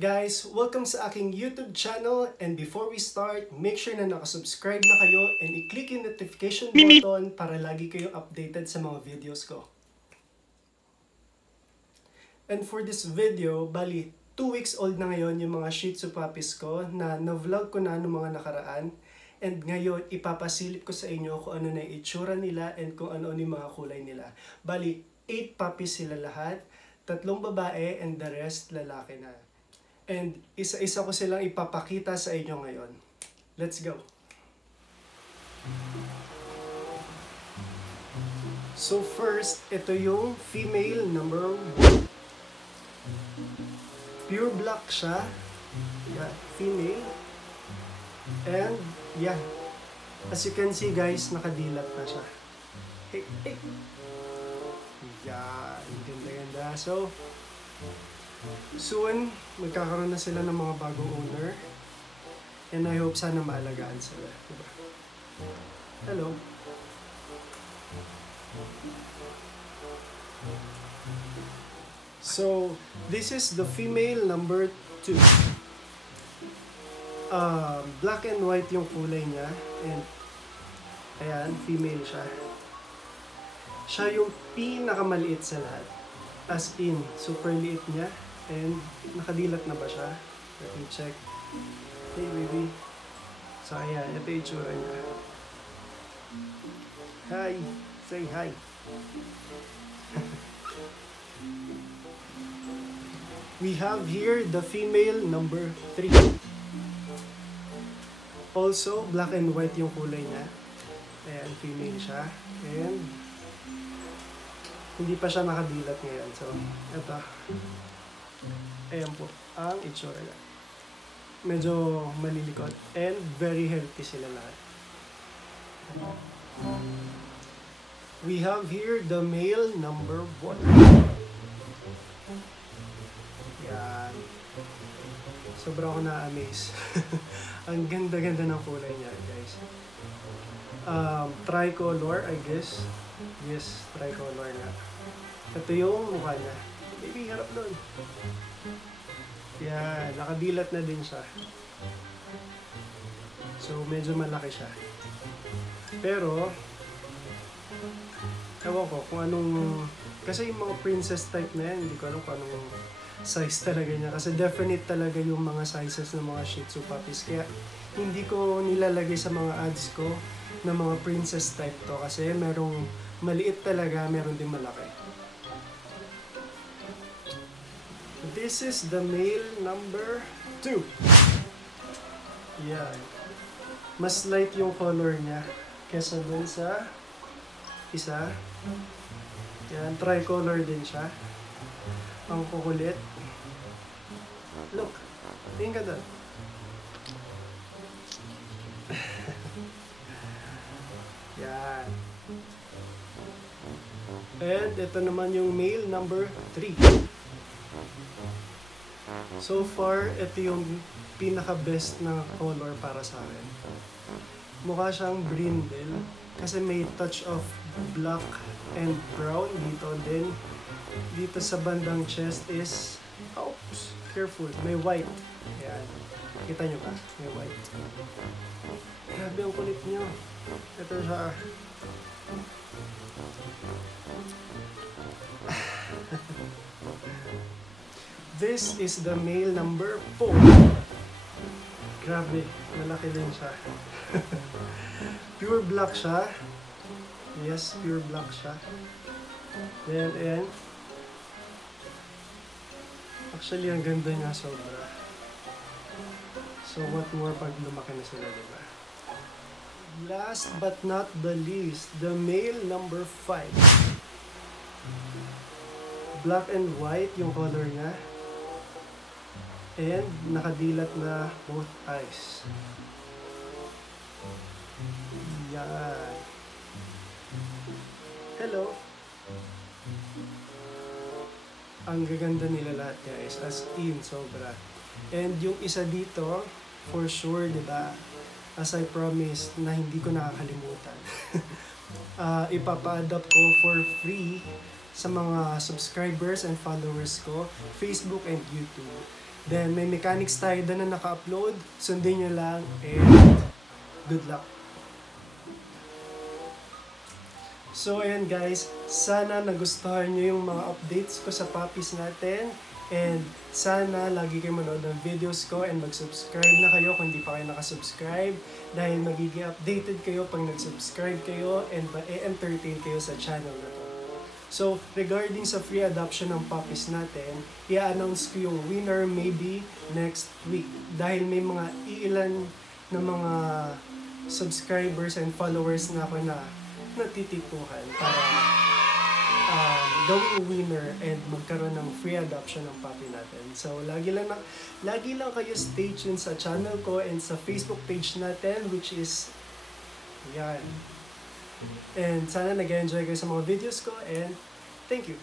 guys? Welcome sa aking YouTube channel, and before we start, make sure na nakasubscribe na kayo and i-click yung notification button para lagi kayong updated sa mga videos ko. And for this video, bali 2 weeks old na ngayon yung mga Shih Tzu puppies ko na na-vlog ko na noong mga nakaraan. And ngayon, ipapasilip ko sa inyo kung ano na yung itsura nila and kung ano yung mga kulay nila. Bali, 8 puppies sila lahat, 3 babae and the rest lalaki na. And isa-isa ko silang ipapakita sa inyo ngayon. Let's go! So first, ito yung female number 1. Pure black siya. Yeah, female. And yeah, as you can see guys, nakadilat na siya. Hey, hey. Yeah, ganda-ganda. So, soon, magkakaroon na sila ng mga bagong owner. And I hope sana maalagaan sila. Diba? Hello. So, this is the female number 2. Black and white yung kulay niya. And, ayan, female siya. Siya yung pinakamaliit sa lahat. As in, super liit niya. And, nakadilat na ba siya? Let me check. Hey, baby. So, ayan. Ito yung itsura niya. Hi. Say hi. We have here the female number 3. Also, black and white yung kulay niya. Ayan, female siya. And, hindi pa siya nakadilat ngayon. So, ito. Ayan po, ang itsura niya. Medyo malilikot. And, very healthy sila lahat. We have here the male number 1. Yan. Sobrang ako na-amaze. Ang ganda-ganda ng kulay niya, guys. Tricolor, I guess. Yes, tricolor na. Ito yung mukha niya. Baby, harap doon. Yan, nakadilat na din siya. So, medyo malaki siya. Pero, ewan ko kung anong... Kasi yung mga princess type na yan, hindi ko alam kung anong size talaga niya. Kasi definite talaga yung mga sizes ng mga Shih Tzu puppies. Kaya hindi ko nilalagay sa mga ads ko na mga princess type to. Kasi merong maliit talaga, meron din malaki. This is the male number 2. Yan. Mas light yung color niya kesa dun sa isa. Yan, tricolor din siya. Ang kukulit. Look, tingin ka doon. Yan. And ito naman yung male number 3. So far, ito yung pinaka-best na color para sa akin. Mukha siyang brindle kasi may touch of black and brown dito. Then, dito sa bandang chest is, oops, careful, may white. Ayan. Kita nyo ba? May white. Grabe ang kulit nyo. Ito siya. This is the male number 4. Grabe, malaki din siya. Pure black siya. Yes, pure black siya. Then, and actually, ang ganda niya sobra. So, what more pag lumaki na sila, diba? Last but not the least, the male number 5. Black and white yung color niya. And nakadilat na both eyes. Yan. Hello. Ang gaganda nila lahat, guys. As in, sobra. And yung isa dito, for sure, diba? As I promised, na hindi ko nakakalimutan. Ipapa-adapt ko for free sa mga subscribers and followers ko, Facebook and YouTube. Then may mechanics tayo doon na naka-upload. Sundin nyo lang and good luck. So ayan guys, sana nagustuhan nyo yung mga updates ko sa puppies natin. And sana lagi kayo manood ng videos ko and mag-subscribe na kayo kung hindi pa kayo nakasubscribe. Dahil magiging updated kayo pag nag-subscribe kayo and ma-entertain kayo sa channel na to. So regarding sa free adoption ng puppies natin, i-announce ko yung winner maybe next week. Dahil may mga iilan na mga subscribers and followers na ako na natitikuhan para gawing winner and magkaroon ng free adoption ng puppy natin. So, lagi lang kayo stay tuned sa channel ko and sa Facebook page natin, which is yan. And sana nag-enjoy kayo sa mga videos ko and thank you!